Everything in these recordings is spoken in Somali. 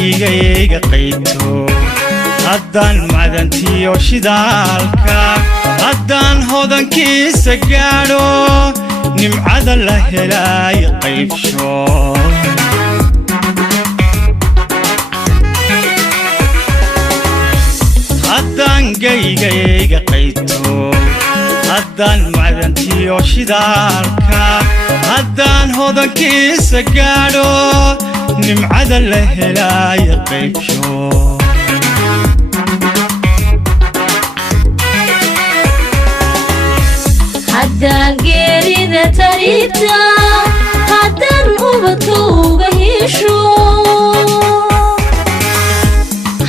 gayga qayto haddaan macdantiyo shidaalka haddaan hodankiisa gaadho nimcada la helay qaybsho haddaan gayga qayto haddaan macdantiyo shidaalka haddaan hodankiisa gaadho nimcada la helay qaybsho haddaan geerida taribta haddaan ubadka uga hesho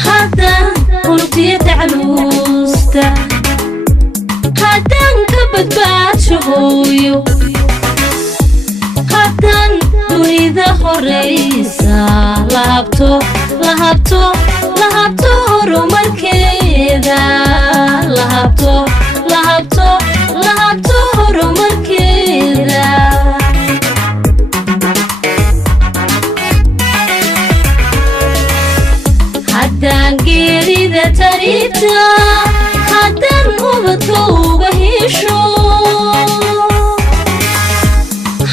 haddaan urtiya tacluusta haddaan ka badbaadsho hooyo haddaan dunida horaysa lahabto horumarkeeda lahabto horumarkeeda haddaan geerida taribta haddaan ubadka uga hesho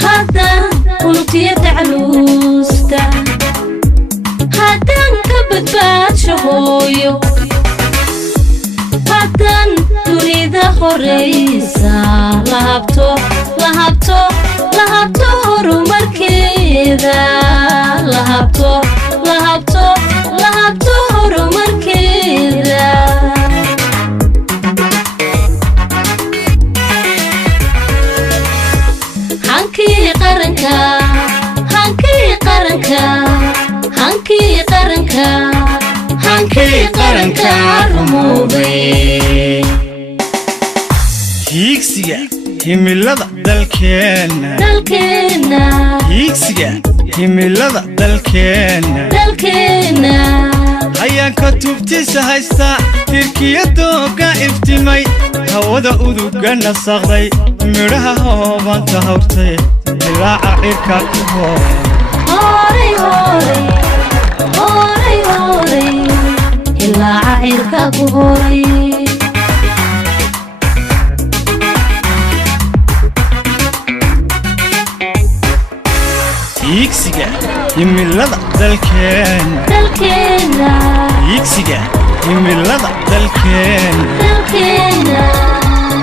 haddaan urtiya tacluusta haddaan ka badbaadsho hooyo haddaan dunida horaysa lahabto horumarkeeda lahabto horumarkeeda hankii qaranka rumoobay hiigsiga himilada dalkeena hiigsiga himilada dalkeena ayaan ka tubtisa haysta tirkiyadooga iftimay hawada uduga nasaqday midhaha hoobanta hawrtay dilaaca cirka ku horay ilaaca cirka ku horay hiigsiga himilada dalkeena hiigsiga himilada dalkeena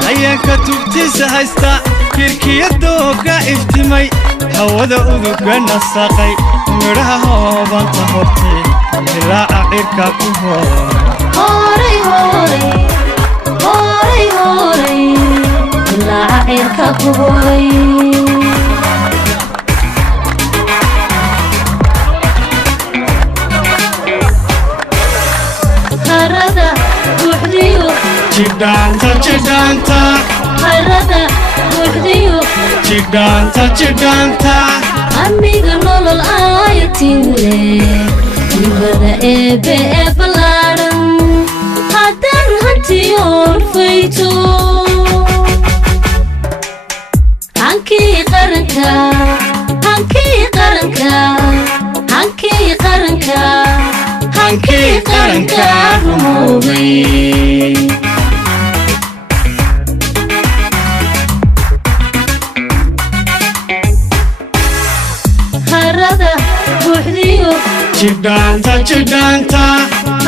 ayaan ka tubtisa haysta tirkiyadooga iftimay hawada uduga nasaqay midhaha hoobanta hortay dilaaca cirka ku horay ilaaca cirka ku horay harada buuxdiyo jidhaanta harada buuxdiyo jidhaanta amiga nolol aayatin leh nibada eebe ee ballaaran haddaan hantiyoon fayto hankii qaranka rumoobay harada buuxdiyo jidhaanta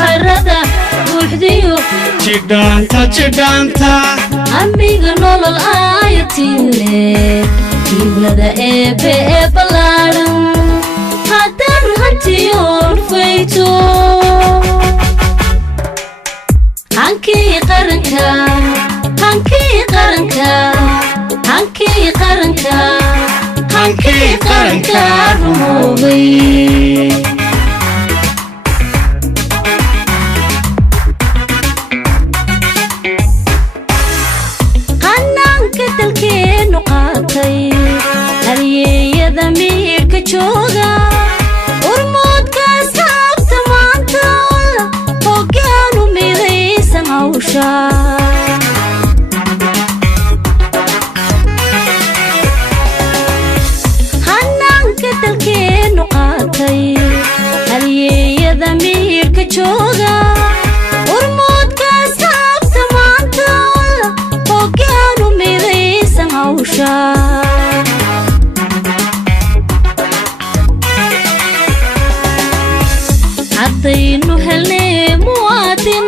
harada buuxdiyo jidhaanta amiga nolol aayatin leh nibada eebe ee ballaaran haddaan hantiyoon fayto hankii qaranka rumoobay qanaanka dalkeenu qaatay halyeeyada miirka jooga urmoodkaas haabta maanta hoggaanu midaysan hawsha hanaanka dalkeenu qaatay fuushaa haddaynu helnay muwaadin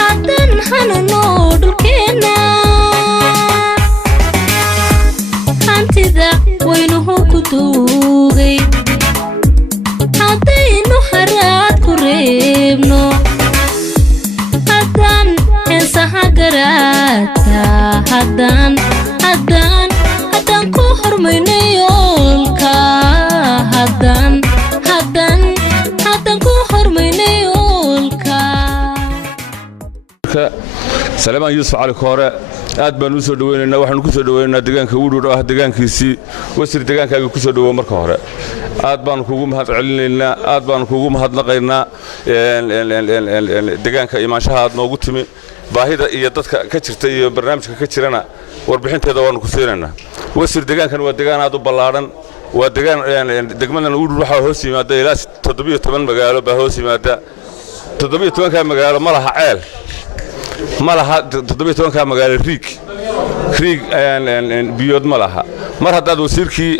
haddan hanano dhulkeenna hantida waynuhu ku duugay haddaynu haraad ku reebno haddaan heesaha garaadka haddaan ku hormayno yoolka haddaan ku hormayno yoolka سليمان يوسف علي كورة aad baan u soo dhaweynaynaa waxaan ku soo dhaweynaynaa deegaanka Woodward oo ah deegaankiisii wasiir deegaankaaga ku soo dhawo marka hore aad baan kuugu mahadcelinaynaa aad baan kuugu mahadnaqaynaa deegaanka imaanshaha aad noogu timi baahida iyo dadka ka jirta iyo barnaamijka ka jirana warbixinteeda waan ku siinaynaa wasiir deegaankan waa deegaan aad u ballaaran waa deegaan degmadan Woodward waxa hoos yimaada ilaa 17 magaalo baa hoos yimaada 17 ka magaalo ma laha ceel malaha 17 ka magaalo riig biyood malaha mar haddaad wasiirkii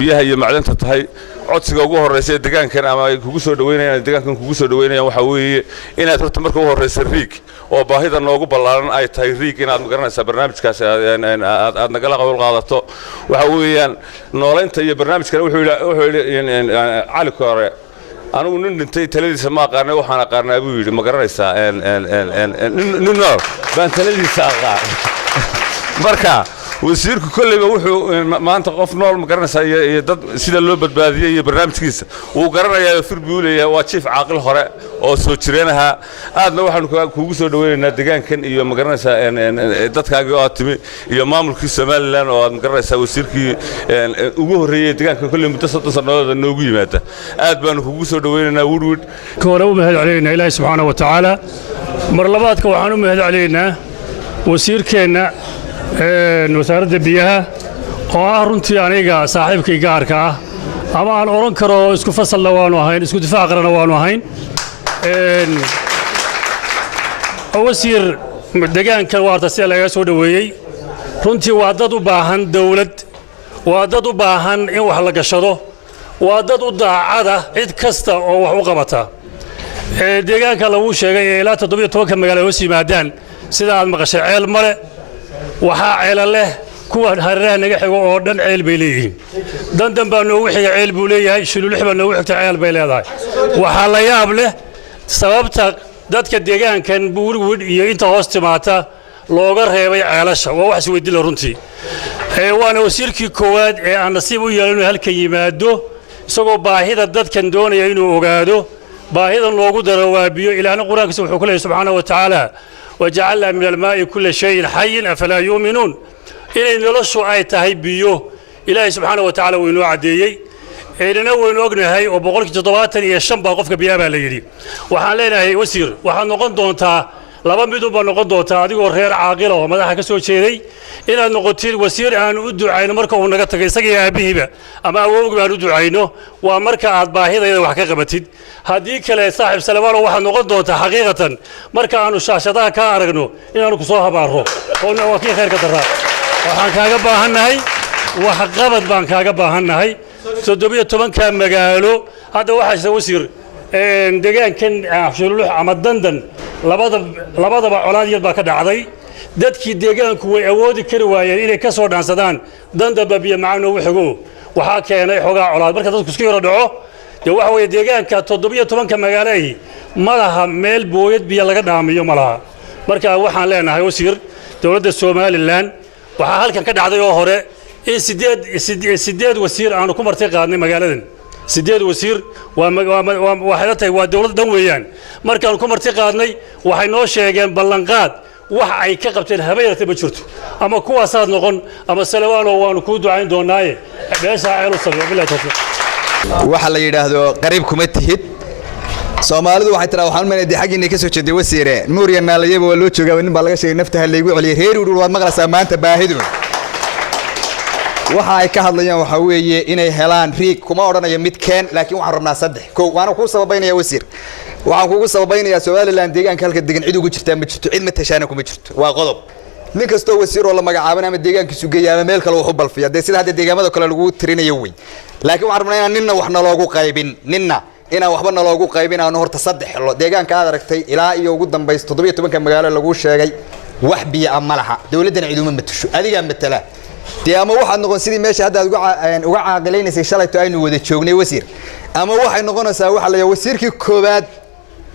biyaha iyo macdanta tahay codsiga ugu horeysay deegaankan ama ay kugu soo dhaweynayaan deegaankan kugu soo dhaweynayaan waxa weeye inaad horta marka ugu horeysay riig oo baahida noogu ballaaran ay tahay riig inaad magaranaysaa barnaamijkaas aad nagala qawl qaadato waxa weeyaan nooleynta iyo barnaamijkan wuxuu cali koore anigu nin dhintay taladiisa ma aqaanay waxaan aqaanaa buu yiri ma garanaysaa nin nool baan taladiisa aqaan marka wasiirku kulliba wuxuu maanta qof nool ma garanaysaa iyo dad sida loo badbaadiyay iyo barnaamijkiisa uu garanayaa firbi uu leeyahay waa chief caaqil hore oo soo jireenaha aadna waxaan kuugu soo dhaweynaynaa deegaankan iyo ma garanaysaa dadkaaga oo timi iyo maamulkii Soomaaliland oo aad ma garanaysaa wasiirkii ugu horeeyay deegaankan kulli muddo 3 sanadood noogu yimaada aad baan kuugu soo dhaweynaynaa Woodward koona u mahad celeynaa Ilaahay subhanahu wa ta'ala mar labaadka waxaan u mahad celeynaa wasiirkeena wasaaradda biyaha oo ah runtii aniga saaxiibkay gaarka ah ama aan oran karo isku fasalna waanu ahayn isku difaac qarana waanu ahayn wasiir deegaankan waarta si laga soo dhaweeyay runtii waa dad u baahan dawlad waa dad u baahan in wax la gashado waa dad u daacada cid kasta oo wax u qabata deegaanka lagu sheegay ilaa 17 magaalo hoos yimaadaan sida aad maqashay ceel male waxa ceel leh kuwa hareeraha naga xigo oo dhan ceel bay leeyihiin dandan baa noogu xiga ceel buu leeyahay shululix baa noogu xigta ceel bay leedahay waxa la yaab leh sababta dadka deegaankan Woodward iyo inta hoos timaata looga reebay ceelasha waa wax isweydiin la runtii waana wasiirkii koowaad ee aan nasiib u yeelano halka yimaado isagoo baahida dadkan doonaya inuu ogaado baahidan loogu darawaabiyo ilaahna quraankiisa wuxuu ku leeyahay subxaanahu wa ta'ala وجعلنا من الماء كل شيء حي أفلا يؤمنون إلى نلشوا أي تهيبيو إلهي سبحانه وتعالى وينو عديي إلينا وينو أغنى هاي وبقولك تطبعاتني يشنبا قفك بيابا ليلي وحالينا هاي وسير وحال نقن دونتا لابا ميدو با نقن دونتا أديقو رير عاقلة ومداحا كسو شيري إلا نقطير وسير أن أدو عينو مركا ونقطك يساقي أبيهبا أما أووق بأن أدو عينو ومركا عاد باهيدا إذا وحكا قبتيد هذيك اللي صاحب سلمان وواحد نقد دوتا حقيقة مركا أنو شاشة كارغنو إن أنو كسوها بارو قلنا وكي خير كترها وحان كاقبا هنهي وحقبت بان كاقبا هنهي سدوبية طبان كان مقالو هذا واحد سوسير دقان كان شلولوح عمد دندن لبضب عولاد يلبا كدعضي dadkii deegaanku way awoodi kari waayeen inay ka soo dhaansadaan danda babiya macno wuxugu waxa keenay xogaa colaad marka dadku isku yara dhaco waxa way deegaanka 17 magaalo malaha meel booyad biyo laga dhaamiyo malaha marka waxaan leenahay wasiir dawladda Soomaaliland waxa halkan ka dhacday oo hore in sideed wasiir aanu ku martay qaadnay magaaladan sideed wasiir waxa tahay waa dawlad dhan weeyaan markaan ku martay qaadnay waxay noo sheegeen ballanqaad wax ay ka qabteen habeeyada ma jirto ama kuwaasaad noqon ama salawaano waanu ku ducayn doonaaye beesha ceelu sameeyo billahi tawfiiq waxa la yiraahdo qariib kuma tihid Soomaalidu waxay tiraa waxaan meenay xaqiina ka soo jeeday wasiire Nuuriya Naalayba waa loo joogaa nin baa laga sheegay nafta hal leeyahay celiye reer Woodward waad maqlaysaa maanta baahidu waxa ay ka hadlayaan waxa weeye inay helaan riig kuma oranayo mid keen laakiin waxaan rabnaa 3 koow waana ku sababaynaya wasiir waxaan kugu sababaynayaa Soomaaliland deegaanka halka degan cid ugu jirtaa ma jirto cid ma tashaana kuma jirto waa qodob nin kastoo wasiir oo la magacaabana ama deegaankiisu geeyaa ama meel kale wuxuu balfiya dee sida hadda deegaamada kale lagu tirinayo way laakiin waxaan rabnaa inaan ninna wax naloogu qaybin ninna inaan waxba naloogu qaybin aan horta 3 xillo deegaanka aad aragtay ilaa iyo ugu dambeys 17 magaalo lagu sheegay wax biyo ama laha dawladana ciiduma matasho adiga matala dee ama waxaad noqon sidii meesha hadda uga caaqileynaysay shalayto aynu wada joognay wasiir ama waxay noqonaysaa waxa la wasiirkii koobaad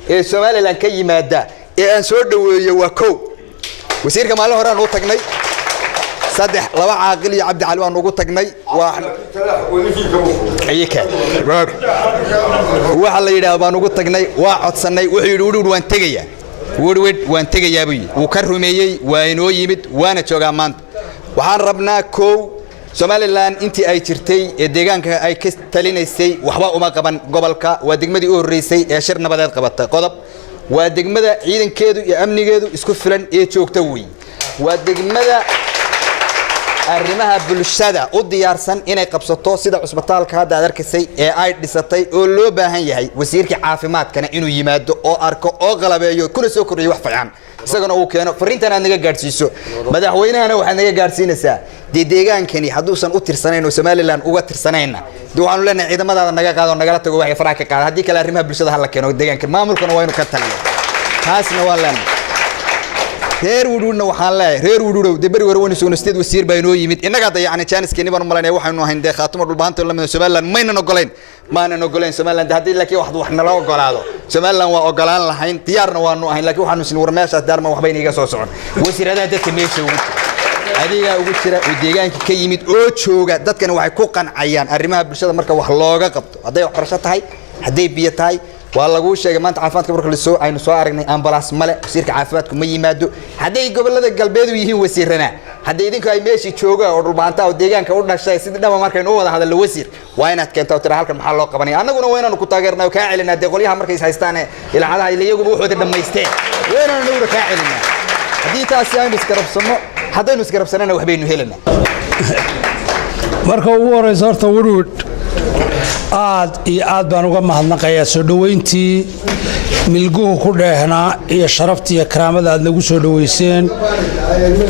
ee Soomaaliland ka yimaada ee aan soo dhaweeyo waa kow wasiirka maalin hore aan u tagnay 3 laba caaqil iyo Cabdi Cali waan ugu tagnay ayika waxa la yiraahdo baan ugu tagnay waa codsanay wuxuu yiri waan tagayaa waan tagayaa buu ka rumeeyay waa inoo yimid waana joogaa maanta waxaan rabnaa kow Somaliland intii ay jirtay ee deegaanka ay ka talinaysay waxba uma qaban gobolka waa degmadii u horeysay ee shir nabadeed qabatay qodob waa degmada ciidankeedu iyo amnigeedu isku filan ee joogta weey waa degmada arrimaha bulshada u diyaarsan inay qabsato sida cusbitaalka hadda aad arkaysay ee ay dhisatay oo loo baahan yahay wasiirka caafimaadkana inuu yimaado oo arko oo qalabeeyo kuna soo kordhiyo wax fiican isagana uu keeno fariintan aad naga gaarsiiso madaxweynahana waxa naga gaarsiinaysaa deegaankani haduusan u tirsanayn oo Somaliland uga tirsanayna waxaanu leenahay ciidamada naga qaado nagala tago waxay faraha ka qaad hadii kale arrimaha bulshada hal la keeno deegaanka maamulkana waa inuu ka taliyo taasna waa leenahay reer wuduudna waxaan leeyahay reer wuduudow dibari warwani soo nasteed wasiir baa inoo yimid inaga dayacnay jaaniskeeni baan u malaynay waxaanu ahayn de khaatimo dhulbaanta lamida Somaliland mayna ogoleen Somaliland hadii laakiin wax nala ogolaado Somaliland waa ogolaan lahayn diyaarna waanu ahayn laakiin waxaanu sin warmeeshaas daarma waxba inaga soo socon wasiirada dadka meesha adiga ugu jira oo deegaanka ka yimid oo jooga dadkana waxay ku qancayaan arrimaha bulshada marka wax looga qabto haday wax barasho tahay haday biyo tahay waa lagu sheegay maanta caafimaadka marka la soo aynu soo aragnay ambulance male wasiirka caafimaadku ma yimaado haday gobolada galbeed u yihiin wasiirana haday idinku ay meeshii jooga oo dhulbaanta oo deegaanka u dhashay sidii dhama markay noo wada hadal wasiir waa inaad keento tira halkan maxaa loo qabanay annaguna waa inaanu ku taageernaa ka celinaa deeqolyaha markay haystaan ilaacadaha iyagu wuxuu dhameysteen waa inaanu nuur ka celinaa hadii taasi aynu iskarabsano hadaynu iskarabsanana waxbaynu helanaa marka ugu horeysa horta wuruud aad baan uga mahadnaqayaa soo dhaweyntii milguhu ku dheehnaa iyo sharaftii iyo karaamada aad nagu soo dhaweyseen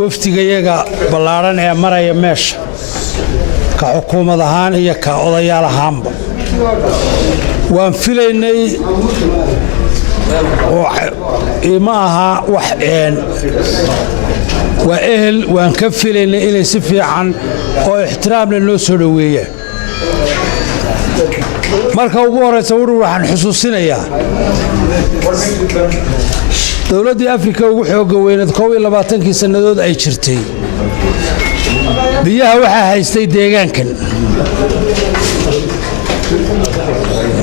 waftigayaga ballaaran ee maraya meesha ka xukuumad ahaan iyo ka odayaal ahaanba waan filaynay ma aha wax waa ehel waan ka filaynay inay si fiican oo ixtiraamna noo soo dhaweeyaan marka ugu horeysa waxaan xusuusinayaa dawladdii Afrika ugu xooga weyneed 22 sanadood ay jirtay biyaha waxa haystay deegaankan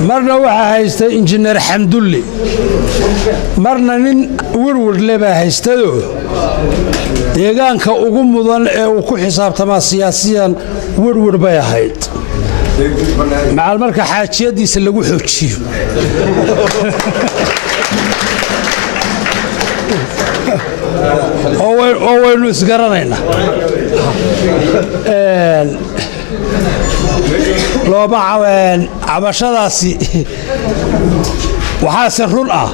marna waxa haystay injineer Xamdulle marna nin warwarle baa haystado deegaanka ugu mudan ee uu ku xisaabtama siyaasiyan warwar bay ahayd macal marka xaajiyadiisa lagu xoojiyo oo waynu isgaranaynaa looma cabashadaasi waxaase run ah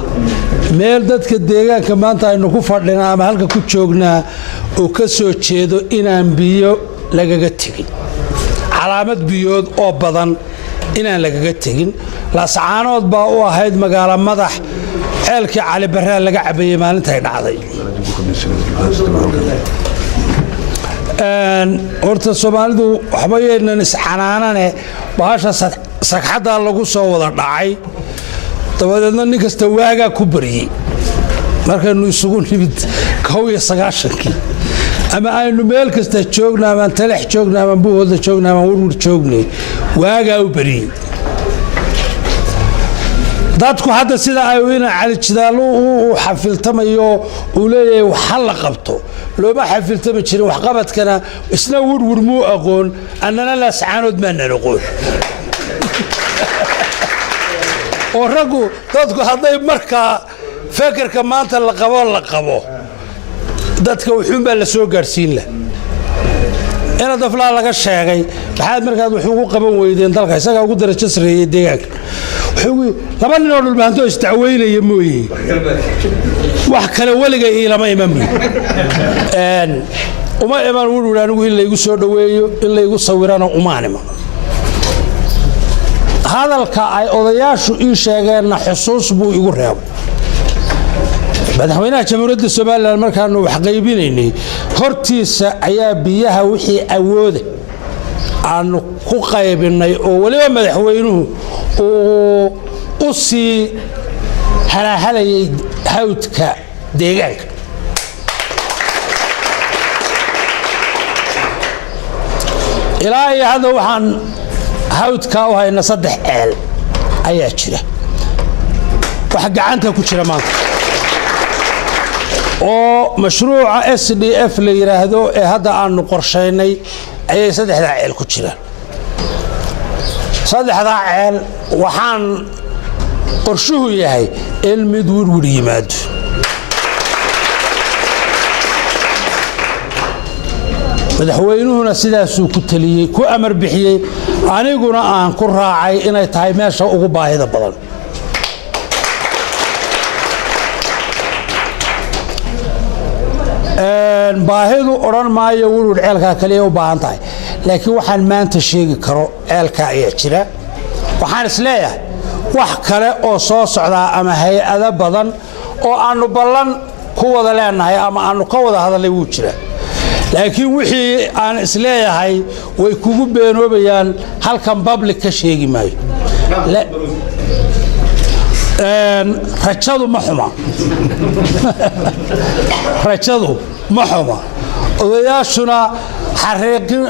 meel dadka deegaanka maanta aynu ku fadhinaa ama halka ku joognaa oo ka soo jeedo inaan biyo lagaga tegin calaamad biyood oo badan inaan lagaga tegin laascaanood baa u ahayd magaalo madax ceelkii Cali Barre laga cabeeyay maalintay dhacday horta Soomaalidu waxba yeelan isxanaanane bahasha sagxada lagu soo wada dhacay dabadeedna nin kasta waaga ku bariyay markaynu isugu nimid 19 ama aynu meel kasta joognaa ama talax joognaa ama buuhooda joognaa ama warwar joognay waaga u bariyay dadku hadda sida ay weena cali jidaalo uu xafiltamayo uu leeyahay waxa la qabto looma xafiltama jirin wax qabadkana isna warwar muu aqoon annana la saanood ma naqoon oo ragu dadku hadday marka fakarka maanta la qabo dadka wuxuu baa la soo gaarsiin la ina daflaa laga sheegay maxaad markaad wuxuu ugu qaban weydeen dalka isaga ugu darajo sareeyay deegaanka laba nin oo dhulbahanto isdacweynaya mooye wax kale weliga ilama iman uma iman wuxuu anigu in laygu soo dhaweeyo in laygu sawirana umaanima hadalka ay odayaashu ii sheegeenna xusuus buu igu reebay madaxweynaha jamhuuriyadda Soomaaliland markaanu wax qaybinaynay hortiisa ayaa biyaha wixii awooda aanu ku qaybinay oo waliba madaxweynuhu u sii halahalayay hawdka deegaanka ilaa iyo hadda waxaan hawdka u hayna 3 ceel ayaa jira wax gacanta ku jira maanta oo mashruuca SDF la yiraahdo ee hadda aanu qorsheynay ayay 3 ceel ku jiraan 3 ceel waxaan qorshuhu yahay in mid warwar yimaado madaxweynuhuna sidaasuu ku taliyay ku amar bixiyay aniguna aan ku raacay inay tahay meesha ugu baahida badan baahidu oran maayo warwar ceelka kaliya u baahan tahay laakiin waxaan maanta sheegi karo ceelka ayaa jira waxaan isleeyahay wax kale oo soo socda ama hay'ado badan oo aanu ballan ku wada leenahay ama aanu ka wada hadalay wuu jira laakiin wixii aan isleeyahay way kugu beenoobayaan halkan public ka sheegi maayo rajadu ma xuma rajadu ma xuma odayaashuna xariiqin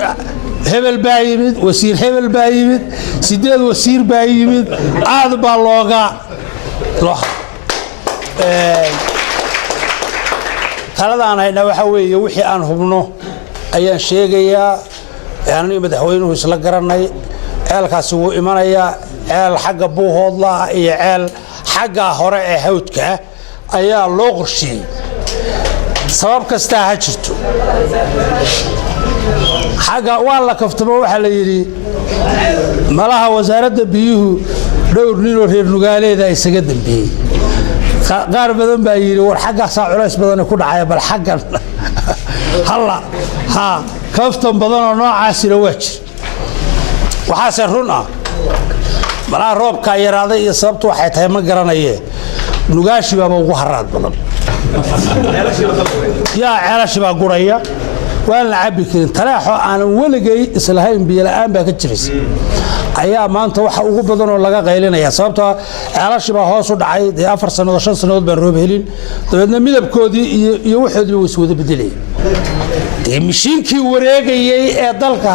hebel baa yimid wasiir hebel baa yimid 8 wasiir baa yimid aad baa looga taladaan hayna waxa weeye wixii aan hubno ayaan sheegayaa yani madaxweynuhu isla garanay ceelkaasi wuu imanayaa ceel xagga buuhoodla iyo ceel xagga hore ee hawdka ayaa loo qorsheeyay sabab kasta ha jirto xagga waa la kaftamo waxa la yiri malaha wasaaradda biyuhu dhowr nin oo reer nugaaleeda isaga dambeeyay qaar badan baa yiri war xagga culays badan ku dhacay bal xaggan halla ha kaftan badan oo noocaasina waa jir waxaase run ah malaha roobka yaraaday iyo sababtu waxay tahay ma garanayee nugaashi baa ugu haraad badan yaa ceelashi baa guraya waan la cabi karin talaaxo aan waligay islahayn biyo la'aan baa ka jiraysa ayaa maanta waxa ugu badan oo laga qaylinaya sababtoo ceelashi baa hoos u dhacay 4 sano 5 sano baan roob helin dabeedna midabkoodii iyo waxoodii way iswada bedelay mishiinkii wareegayay ee dalka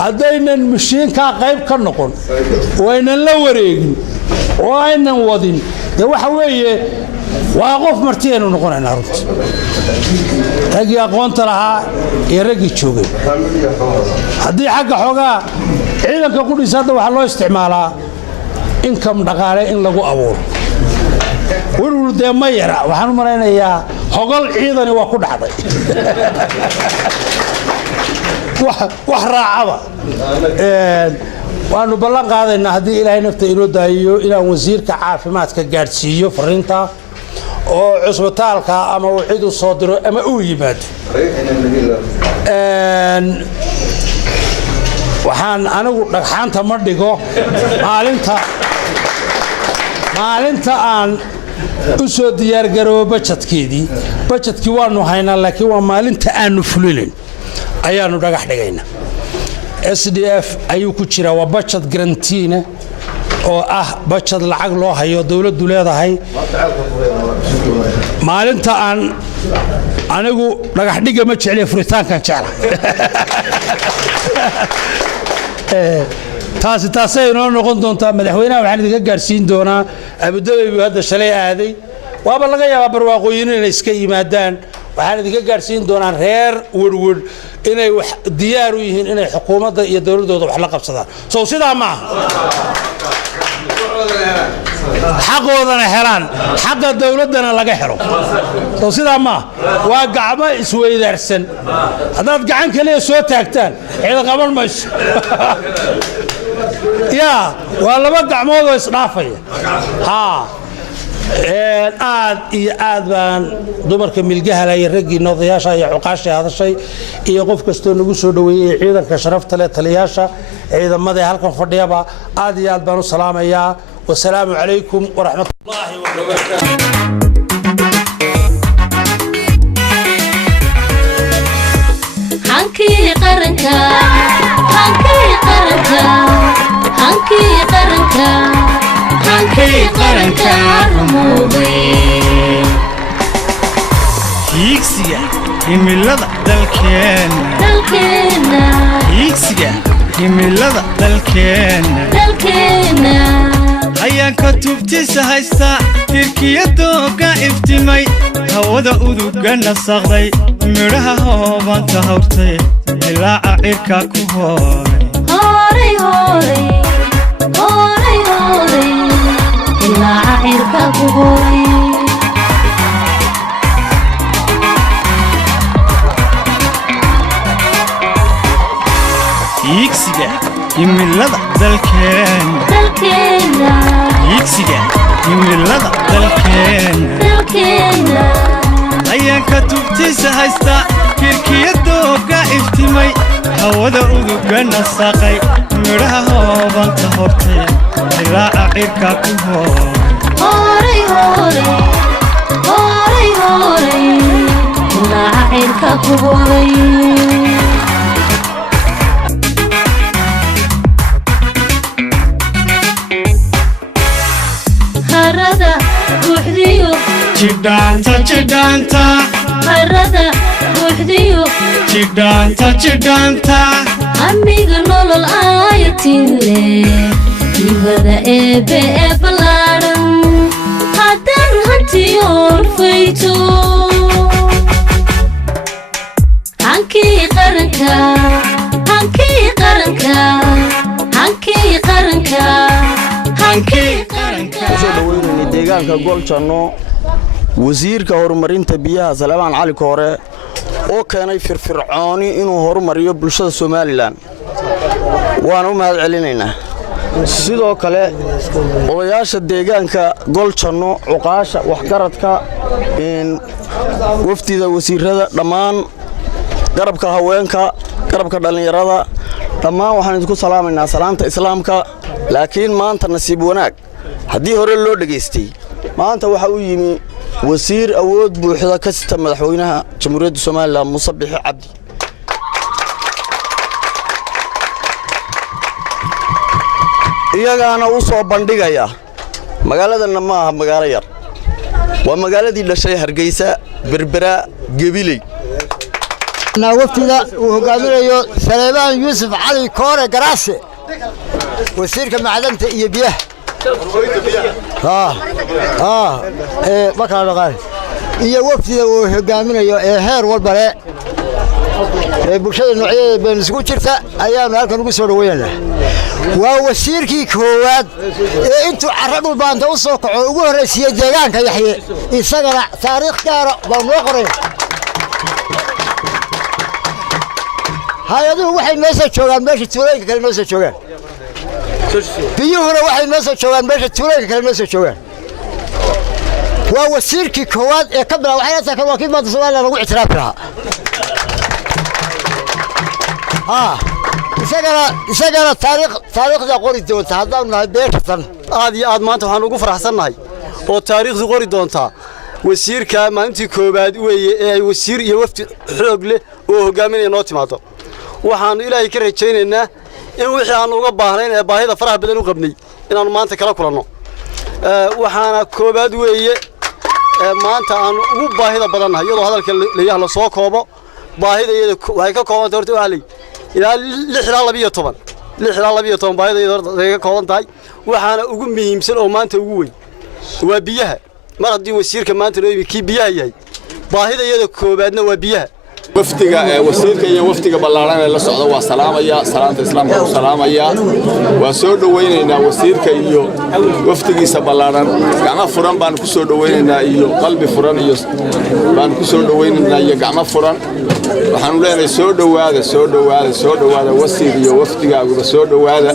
haddaynan mishiinka qayb ka noqon waynan la wareegin oo aynan wadin waxa weeye waa qof martiyeenu noqonaynaa runtii ragii aqoonta lahaa iyo ragii joogay haddii xagga xoogaa ciidanka qudhiisa hadda waxaa loo isticmaalaa income dhaqaale in lagu abuuro warwar dee ma yara waxaan u malaynayaa hogol ciidani waa ku dhacday wax raacaba waanu ballan qaadaynaa haddii ilaahay nafta inoo daayiyo inaan wasiirka caafimaadka gaadhsiiyo fariinta oo cusbitaalka ama uu cid u soo diro ama uu yimaado waxaan anigu dhagxaanta ma dhigo maalinta aan u soo diyaar garoobo bajetkii waanu haynaa laakiin waa maalinta aanu fulinayn ayaanu dhagax dhigaynaa SDF ayuu ku jira waa budget grantiina oo ah budget lacag loo hayo dawladdu leedahay maalinta aan anigu dhagax dhiga ma jeclay furitaankan jecla taasay inoo noqon doontaa madaxweynaha waxaan idinka gaarsiin doonaa Abu Dhabi buu hadda shalay aaday waaba laga yaabaa barwaaqooyin inay iska yimaadaan waxaan idinka gaarsiin doonaa reer warwar inay wax diyaar u yihiin inay xukuumadda iyo dawladooda wax la qabsadaan soo sidaa ma xaqoodana helaan xaqa dawladana laga helo soo sidaa ma waa gacmo isweydaarsan haddaad gacan kaliya soo taagtaan cid qaban mayso يا والله ما قعمود ويصنافي ها aad iyo aad baan dumarka milgaha la yaragii noqdayaasha iyo cuqaasha hadashay iyo qof kasto nagu soo dhaweeyay ciidanka sharafta leh taliyaasha ciidamada halkan fadhiyaba aad iyo aad baan u salaamayaa wassalaamu calaykum waraxmatullaahi wabarakaatuh hanki qaranka hanki qaranka hanki qaranka hanki qaranka hiigsiga himilada dalkeena hiigsiga himilada dalkeena ayaan ka tubtisa haysta tirkiyadooga iftimay hawada uduga nasaqday midhaha hoobanta hawrtay ilaaca cirka ku hooray ilaaca cirka ku hooray hiigsiga himilada dalkeena hiigsiga himilada dalkeena ayaan ka tubtisa haysta tirkiyadooga iftimay hawada uduga nasaqay midhaha hoobanta hortay ilaaca cirka ku hooray ilaaca cirka ku hooray harada buuxdiyo jidhaanta harada buuxdiyo jidhaanta amiga nolol aayatin leh hibada eebe ee ballaaran haddaan hantiyoon fayto hankii qaranka hankii qaranka hankii qaranka hankii qaranka soo dhaweynayna deegaanka Goljanno wasiirka horumarinta biyaha Salmaan Cali Koore oo keenay firfircooni inuu horumariyo bulshada Soomaaliland waan u mahad celinaynaa sidoo kale odayaasha deegaanka Goljanno cuqaasha waxgaradka wafdida wasiirada dhammaan garabka haweenka garabka dhalinyarada dhammaan waxaan idinku salaamaynaa salaanta islaamka laakiin maanta nasiib wanaag haddii hore loo dhageystay maanta waxa uu yimi wasiir awood buuxda ka sita madaxweynaha jamhuuriyadda Soomaaliland Muuse Biixi Cabdi iyagaana u soo bandhigaya magaaladana ma aha magaalo yar waa magaaladii dhashay Hargeysa Berbera Gabiley wafdida uu hogaaminayo Salmaan Yuusuf Cali Koore Garaase wasiirka macdanta iyo biyaha bakala dhaqaale iyo wafdida uu hogaaminayo ee heer walbale ee bulshada noocyada been isku jirta ayaanu halkan ugu soo dhaweynaa waa wasiirkii koowaad ee intuu carradu baanta u soo kaco ugu horeysiyay deegaanka Yaxye isagana taariikh gaar ah baa noo qoray hay'aduhu waxay meesha joogaan meesha tuulooyinka kale meesha joogaan biyuhuna waxay meesha joogaan meesha tuulooyinka kale meesha joogaan waa wasiirkii koowaad ee ka bilaa waxay tahay waa kii maanta Soomaaliland lagu ictiraafi lahaa isagana taariikhda qori doonta haddaan nahay beeshatan aad iyo aad maanta waxaan ugu faraxsannahay oo taariikhdu qori doontaa wasiirka maalintii koowaad weeye ee ay wasiir iyo wafdi xoog leh oo hogaaminaya noo timaado waxaan ilaahay ka rajaynaynaa in wixii aan uga baahnayn ee baahida faraha badan u qabnay inaan maanta kala kulanno waxaana koowaad weeye maanta aan ugu baahida badannahay iyadoo hadalka leeyahay la soo koobo baahida iyada waxay ka koobantay horta waxa ilaa 6 ilaa 12 baahida iyada ka kooban tahay waxaana ugu muhiimsan oo maanta ugu weyn waa biyaha mar haddii wasiirka maanta loo yimi kii biyaha yahay baahida iyada koobaadna waa biyaha wafdiga wasiirka iyo wafdiga ballaaran ee la socda waa salaamaya salaanta islaamka ku salaamaya waa soo dhaweynaynaa wasiirka iyo wafdigiisa ballaaran gacmo furan baan ku soo dhaweynaynaa iyo qalbi furan iyo baan ku soo dhaweynaynaa iyo gacmo furan waxaan leenahay soo dhawaada wasiir iyo wafdigaaguba soo dhawaada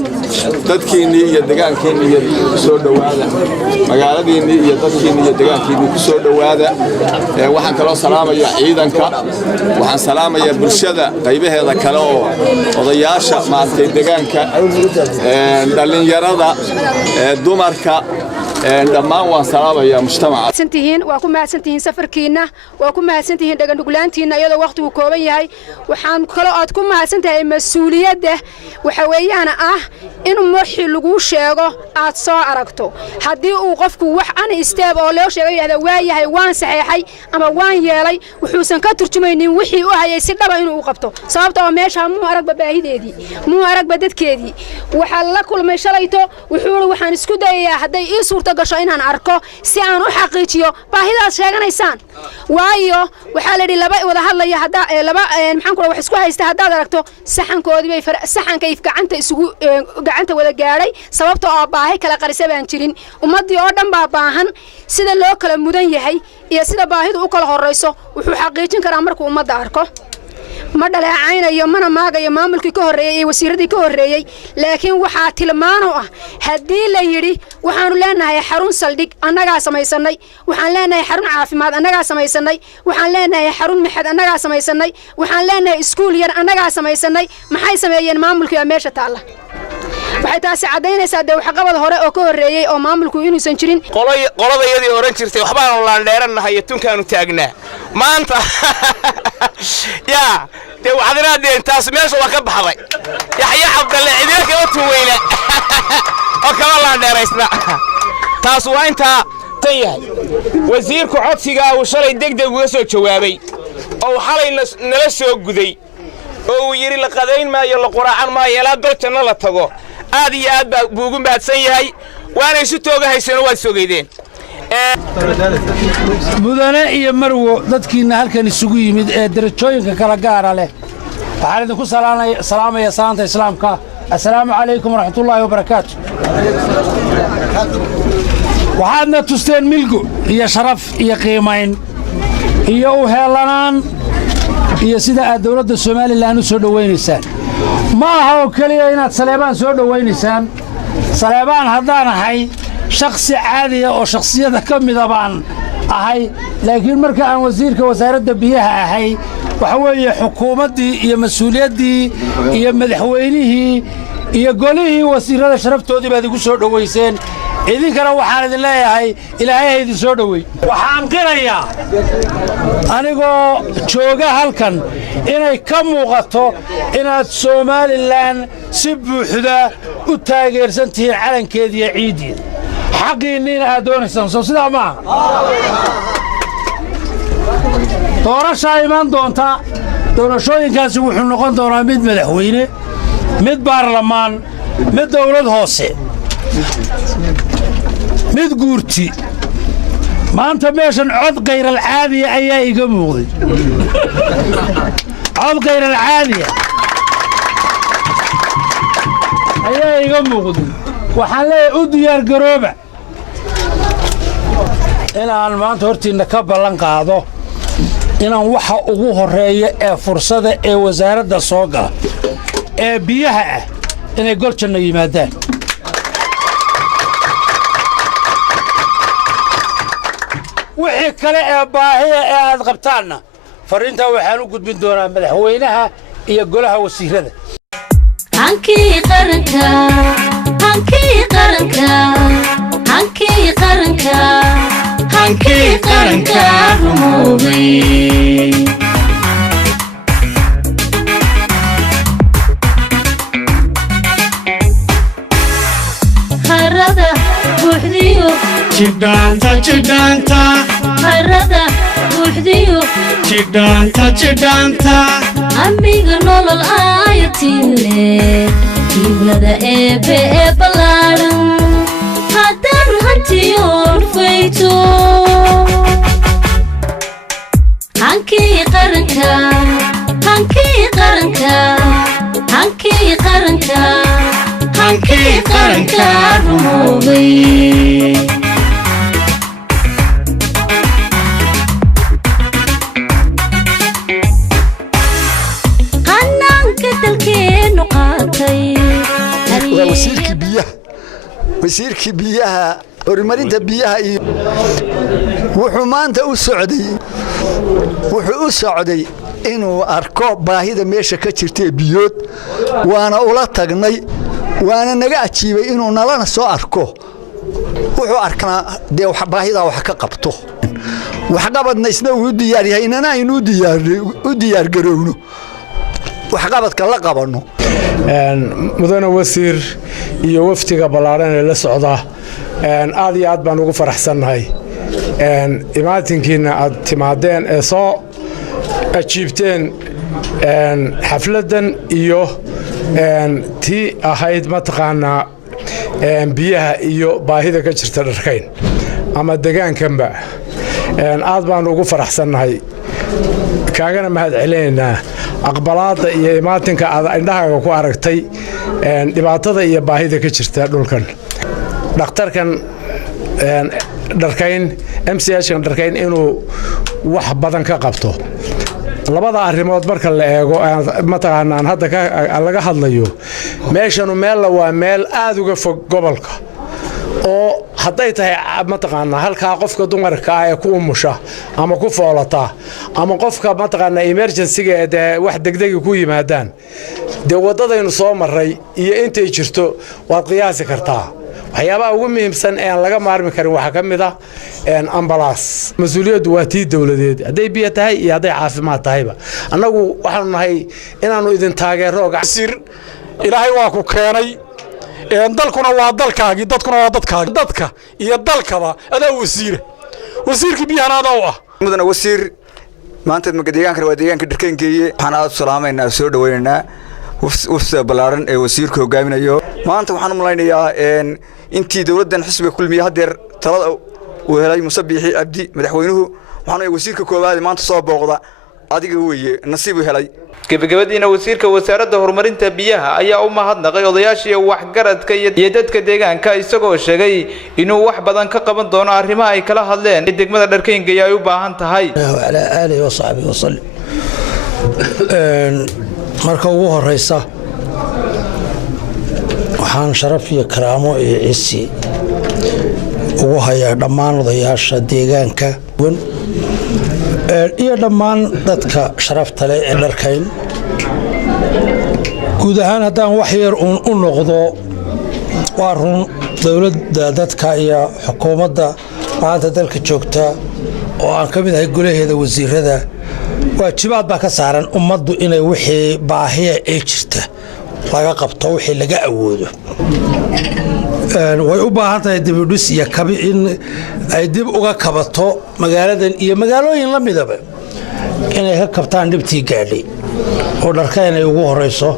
dadkiinii iyo deegaankiinii iyo soo dhawaada magaaladiinii iyo dadkiinii iyo deegaankiinii ku soo dhawaada waxaan kaloo salaamayaa ciidanka waxaan salaamayaa bulshada qaybaheeda kale oo odayaasha maartay deegaanka dhalinyarada dumarka dhammaan waan salaamayaa mujtamaca santihiin waa ku mahadsantihiin safarkiina waa ku mahadsantihiin dhagandhuglaantiina iyadoo waqtigu kooban yahay waxaan kale aad ku mahadsantahay mas'uuliyadda waxa weeyaan in wixii lagu sheego aad soo aragto haddii uu qofku wax aan istaab oo loo sheegay yiraahdo waa yahay waan saxeexay ama waan yeelay wuxuusan ka turjumaynin wixii uu hayay si dhab ah inuu qabto sababtoo ah meesha muu aragba baahideedii muu aragba dadkeedii waxa la kulmay shalayto wuxuu waxaan isku dayayaa hadday ii suurto gasho inaan arko si aan u xaqiijiyo baahidaas sheeganaysaan waayo waxa la yiri laba wada hadlaya hadda laba maxaan ku wax isku haysta haddaad aragto saxankoodii bay saxanka gacanta wada gaaray sababtoo ah baahi kala qarisay baan jirin ummadii oo dhan baa baahan sida loo kala mudan yahay iyo sida baahidu u kala horeyso wuxuu xaqiijin karaa markuu ummadda arko ma dhaleecaynayo mana maagayo maamulkii ka horeeyay iyo wasiiradii ka horeeyay laakiin waxa tilmaan ah hadii la yiri waxaanu leenahay xarun saldhig annaga samaysanay waxaan leenahay xarun caafimaad annaga samaysanay waxaan leenahay xarun maxad annaga samaysanay waxaan leenahay iskuul yar annaga samaysanay maxay sameeyeen maamulkii meesha taala waxay taasi cadeynaysaa de waxqabad hore oo ka horeeyay oo maamulku inuusan jirin qoladayadii oran jirtay waxbaan laan dheeranahay tunkaanu taagnaa maanta yaa de waxadiraadeen taas meesha waa ka baxday yaxya cabdalle cidina kama tuweyna oo kama laan dheeraysna taas waa inta tan yahay wasiirku codsiga uu shalay degdeg uga soo jawaabay oo xalay nala soo guday oo uu yiri la qadayn maayo la quraacan maayo ilaa goltana la tago aad iyo aad buu ugu mahadsan yahay waana isu tooga haysana waad sogeydeen mudane iyo marwo dadkiina halkan isugu yimid ee darajooyinka kala gaara leh waxaan idinku salaamaya salaanta islaamka assalaamu calaykum waraxmatullaahi wabarakaatu waxaadna tusteen milgo iyo sharaf iyo qiimayn iyo u heelanaan iyo sida aad dawladda Soomaaliland u soo dhaweynaysaan ma aha oo kaliya inaad Saleebaan soo dhaweynaysaan Saleebaan haddaan ahay shakhsi caadi ah oo shakhsiyada ka mid ah baan ahay laakiin marka aan wasiirka wasaaradda biyaha ahay waxa weeye xukuumaddii iyo mas'uuliyaddii iyo madaxweynihii iyo golihii wasiirada sharaftoodii baad igu soo dhaweyseen idinkana waxaan idin leeyahay ilaahay idin soo dhaweey waxaan qirayaa anigoo jooga halkan inay ka muuqato inaad Soomaaliland si buuxda u taageersan tihiin calankeeda iyo ciideeda xaqiinina aad doonaysaan soo sidaa ma doorasho iman doonta doorashooyinkaasi wuxuu noqon doonaa mid madaxweyne mid baarlamaan mid dawlad hoose mid guurti maanta meeshan cod qayral caadi ayaa iga muuqday cod qayral caadi ayaa iga muuqday waxaan leeyahay u diyaar garooba inaan maanta hortiina ka ballan qaado inaan waxa ugu horeeya ee fursada ee wasaaradda soo gala ee biyaha ah inay goljanna yimaadaan wixii kale ee baahiya ee aad qabtaanna fariintaa waxaan u gudbin doonaa madaxweynaha iyo golaha wasiirada hankii qaranka hankii qaranka hankii qaranka hankii qaranka rumoobay harada buuxdiyo jidhaanta harada buuxdiyo jidhaanta amiga nolol aayatile kiblada eebe ee ballaaran haddaan hantiyoon fayto hankii qaranka hankii qaranka hankii qaranka hankii qaranka rumoobay wasiirkii biyaha horumarinta biyaha iyo wuxuu maanta u socday inuu arko baahida meesha ka jirtay biyood waana ula tagnay waana naga ajiibay inuu nalana soo arko wuxuu arkana dee baahida wax ka qabto waxqabadna isna uu diyaar yahay inana aynu u diyaar garowno waxqabadka la qabano mudane wasiir iyo waftiga ballaaran ee la socda aad iyo aad baan ugu faraxsannahay imaatinkiina aad timaadeen ee soo ajiibteen xafladan iyo tii ahayd mataqaanaa biyaha iyo baahida ka jirta dharkayn ama degaankanba aad baan ugu faraxsannahay kaagana mahad celinaynaa aqbalaadda iyo imaatinka aad indhahaaga ku aragtay dhibaatada iyo baahida ka jirta dhulkan dhakhtarkan dharkayn MCH-kan dharkayn inuu wax badan ka qabto labada arrimood marka la eego mataqaanaan hadda laga hadlayo meeshanu meel waa meel aad uga fog gobolka oo hadday tahay mataqaanaa halkaa qofka dumarka ah ee ku umusha ama ku foolata ama qofka mataqaanaa emergency-ga ee wax degdegi ku yimaadaan dee waddadaynu soo marray iyo intay jirto waad qiyaasi kartaa waxyaabaha ugu muhiimsan ee aan laga maarmi karin waxaa ka mid ah ambalaas mas-uuliyaddu waa tii dowladeed hadday biyo tahay iyo hadday caafimaad tahayba annagu waxaanu nahay inaannu idin taageero wasiir ilaahay waa ku keenay dalkuna waa dalkaagii dadkuna waa dadkaagii dadka iyo dalkaba adaa wasiirkii biyahana adaa u ah mudane wasiir maanta deegaankana waa deegaanka dharkayngeeye waxaan aad u salaamaynaa soo dhawaynaynaa wafda ballaaran ee wasiirku hogaaminayo maanta waxaan u malaynayaa intii dowladdan xisbiga kulmiye haddeer talada uu helay Muuse Biixi Cabdi madaxweynuhu waxaan wasiirka koowaad maanta soo booqda adiga weeye nasiib u helay gabagabadiina wasiirka wasaaradda horumarinta biyaha ayaa u mahadnaqay odayaashii waxgaradka iyo dadka deegaanka isagoo sheegay inuu wax badan ka qaban doono arrimaha ay kala hadleen degmada dharkayngeeye ay u baahan tahay ala aalihi wa sahbihi wa sallam marka ugu horeysa waxaan sharaf iyo karaamo iyo ciisi ugu hayaa dhammaan odayaasha deegaanka iyo dhammaan dadka sharafta leh ee dharkayn guud ahaan haddaan wax yar u noqdo waa run dowladda dadka iyo xukuumadda maanta dalka joogta oo aan ka mid ahay golaheeda wasiirada waajibaad baa ka saaran ummaddu inay wixii baahiya ee jirta laga qabto wixii laga awoodo way u baahan tahay dibudhis iyo kabi in ay dib uga kabato magaaladan iyo magaalooyin la midaba inay ka kabtaan dhibtii gaadhay oo dharkayn ay ugu horeyso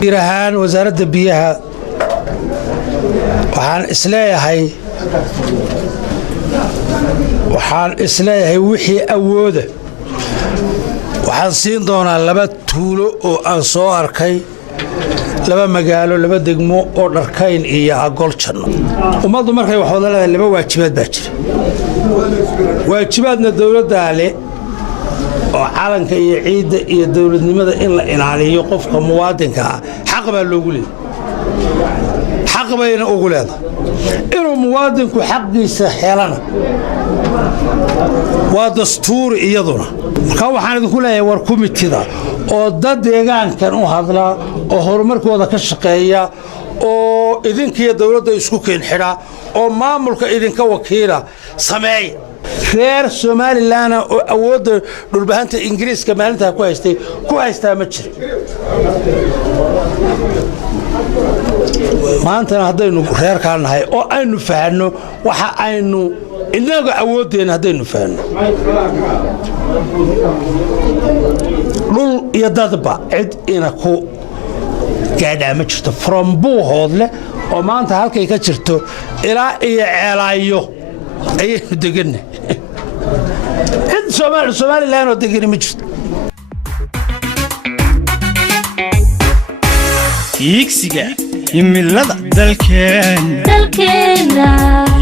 guud ahaan wasaaradda biyaha waxaan isleeyahay wixii awooda waxaan siin doonaa 2 tuulo oo aan soo arkay 2 magaalo 2 degmo oo dharkayn iyo agoljanno ummaddu markay wax wada leedahay 2 waajibaad baa jira waajibaadna dowladda leh oo calanka iyo ciidda iyo dowladnimada in la ilaaliyo qofka muwaadinka ah xaq baa loogu leeyahay xaq bayna ugu leedahay inuu muwaadinku xaqiisa helana waa dastuur iyaduna marka waxaan idinku leeyahay war kumitida oo dad deegaankan u hadla oo horumarkooda ka shaqeeya oo idinkiiyo dowladda isku keen xidha oo maamulka idinka wakiila sameeya reer Somaliland oo awoodda dhulbahanta Ingiriiska maalinta ku haystaa ma jiro maanta haddaynu reerkaan nahay oo aynu fahanno waxa aynu inaga awoodeen haddaynu fahanno dhul iyo dadba cid ina ku gaadhaa ma jirto from buuhoodle oo maanta halkay ka jirto ilaa iyo ceelaayo ayaynu deganna cid Somaliland oo degani ma jirto iigsiga himilada dalkeena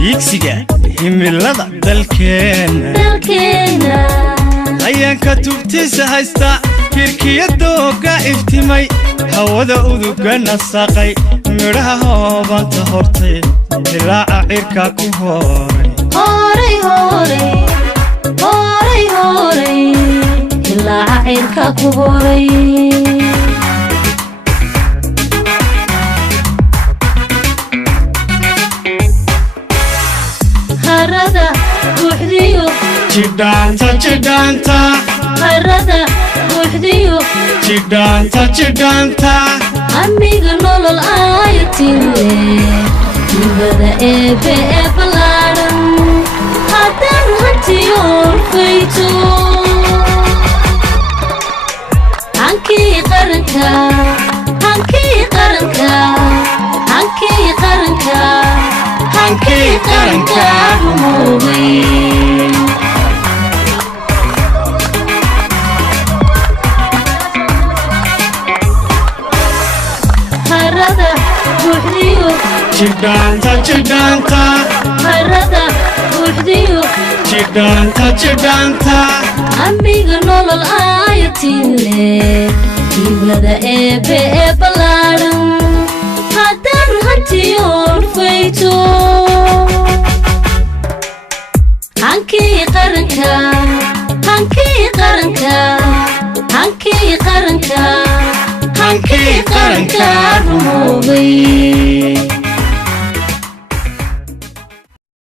iigsiga himilada dalkeena ayaan ka tubtiisa haysta kirkiyadooga iftimay hawada uduga nasaqay midhaha hoobanta hortay dilaaca cirka ku horay horay horay horay horay dilaaca cirka ku horay harada buuxdiyo jidhaanta jidhaanta harada buuxdiyo jidhaanta amiga nolol aayatile dibada eebe ee ballaaran haddaan hantiyoon fayto hankii qaranka hankii qaranka hankii qaranka hankii qaranka rumoobay harada buuxdiyo jidhaanta harada buuxdiyo jidhaanta amiga nolol aayatile dibada eebe ee ballaaran haddaan hantiyoon fayto hankii qaranka hankii qaranka hankii qaranka hankii qaranka rumoobay